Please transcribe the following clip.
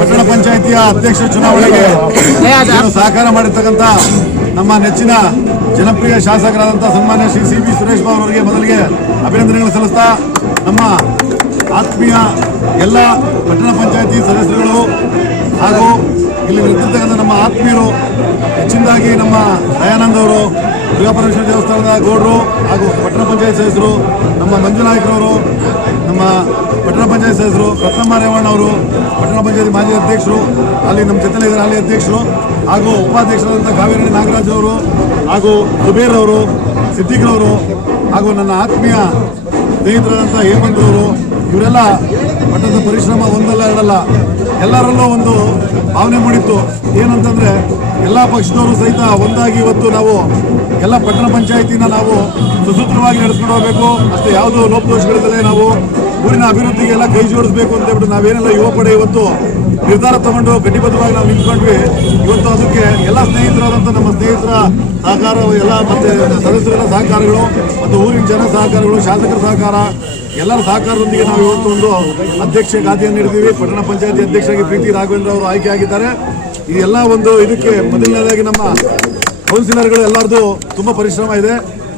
ಪಟ್ಟಣ ಪಂಚಾಯಿತಿಯ ಅಧ್ಯಕ್ಷ ಚುನಾವಣೆಗೆ ಸಹಕಾರ ಮಾಡಿರ್ತಕ್ಕಂಥ ನಮ್ಮ ನೆಚ್ಚಿನ ಜನಪ್ರಿಯ ಶಾಸಕರಾದಂಥ ಸನ್ಮಾನ್ಯ ಶ್ರೀ ಸಿ.ಬಿ. ಸುರೇಶ್ ಬಾಬು ಅವರಿಗೆ ಮೊದಲಿಗೆ ಅಭಿನಂದನೆಗಳು ಸಲ್ಲಿಸ್ತಾ, ನಮ್ಮ ಆತ್ಮೀಯ ಎಲ್ಲ ಪಟ್ಟಣ ಪಂಚಾಯಿತಿ ಸದಸ್ಯರುಗಳು ಹಾಗೂ ಇಲ್ಲಿ ನಿಂತಿರ್ತಕ್ಕಂಥ ನಮ್ಮ ಆತ್ಮೀಯರು, ಹೆಚ್ಚಿನದಾಗಿ ನಮ್ಮ ದಯಾನಂದ್ ಅವರು, ದುರ್ಗಾಪರಮೇಶ್ವರ ದೇವಸ್ಥಾನದ ಗೌಡರು ಹಾಗೂ ಪಟ್ಟಣ ಪಂಚಾಯತ್ ಸದಸ್ಯರು, ನಮ್ಮ ಮಂಜುನಾಯ್ಕರವರು, ನಮ್ಮ ಪಟ್ಟಣ ಪಂಚಾಯತ್ ಸದಸ್ಯರು, ರತ್ನಮ್ಮ ರೇವಣ್ಣ ಅವರು, ಪಟ್ಟಣ ಪಂಚಾಯತ್ ಮಾಜಿ ಅಧ್ಯಕ್ಷರು, ಅಲ್ಲಿ ನಮ್ಮ ಜೊತೆಲಿ ಇದ್ದಾರೆ ಹಾಲಿ ಅಧ್ಯಕ್ಷರು, ಹಾಗೂ ಉಪಾಧ್ಯಕ್ಷರಾದಂಥ ಕಾವೇರಿ ನಾಗರಾಜ್ ಅವರು, ಹಾಗೂ ಜುಬೇರ್ ಅವರು, ಸಿದ್ದಿಕ್ರವರು, ಹಾಗೂ ನನ್ನ ಆತ್ಮೀಯ ಸ್ನೇಹಿತರಾದಂಥ ಹೇಮಂತ್ ಅವರು, ಇವರೆಲ್ಲ ಪಟ್ಟಣದ ಪರಿಶ್ರಮ ಒಂದಲ್ಲ ಎರಡಲ್ಲ, ಎಲ್ಲರಲ್ಲೂ ಒಂದು ಭಾವನೆ ಮೂಡಿತ್ತು. ಏನಂತಂದರೆ ಎಲ್ಲ ಪಕ್ಷದವರು ಸಹಿತ ಒಂದಾಗಿ ಇವತ್ತು ನಾವು ಎಲ್ಲ ಪಟ್ಟಣ ಪಂಚಾಯಿತಿನ ನಾವು ಸುಸೂತ್ರವಾಗಿ ನಡೆಸ್ಕೊಂಡು ಹೋಗಬೇಕು, ಅಷ್ಟೇ ಯಾವುದೋ ಲೋಪದೋಷಗಳಿಲ್ಲದೆ ನಾವು ಊರಿನ ಅಭಿವೃದ್ಧಿಗೆಲ್ಲ ಕೈ ಜೋಡಿಸಬೇಕು ಅಂತ ಹೇಳ್ಬಿಟ್ಟು ನಾವೇನೆಲ್ಲ ಯುವ ಪಡೆ ಇವತ್ತು ನಿರ್ಧಾರ ತಗೊಂಡು ಗಟ್ಟಿಬದ್ಧವಾಗಿ ನಾವು ನಿಂತ್ಕೊಂಡ್ವಿ. ಇವತ್ತು ಅದಕ್ಕೆ ಎಲ್ಲ ಸ್ನೇಹಿತರಾದಂಥ ನಮ್ಮ ಸ್ನೇಹಿತರ ಸಹಕಾರ, ಎಲ್ಲ ಮತ್ತು ಸದಸ್ಯರ ಸಹಕಾರಗಳು ಮತ್ತು ಊರಿನ ಜನ ಸಹಕಾರಗಳು, ಶಾಸಕರ ಸಹಕಾರ, ಎಲ್ಲರ ಸಹಕಾರದೊಂದಿಗೆ ನಾವು ಇವತ್ತು ಒಂದು ಅಧ್ಯಕ್ಷ ಖಾತೆಯನ್ನು ಹಿಡಿದೀವಿ. ಪಟ್ಟಣ ಪಂಚಾಯತಿ ಅಧ್ಯಕ್ಷರಾಗಿ ಪ್ರೀತಿ ರಾಘವೇಂದ್ರ ಅವರು ಆಯ್ಕೆಯಾಗಿದ್ದಾರೆ. ಈ ಎಲ್ಲ ಒಂದು ಇದಕ್ಕೆ ಮೊದಲನೇದಾಗಿ ನಮ್ಮ ಕೌನ್ಸಿಲರ್ಗಳು ಎಲ್ಲರದು ತುಂಬ ಪರಿಶ್ರಮ ಇದೆ.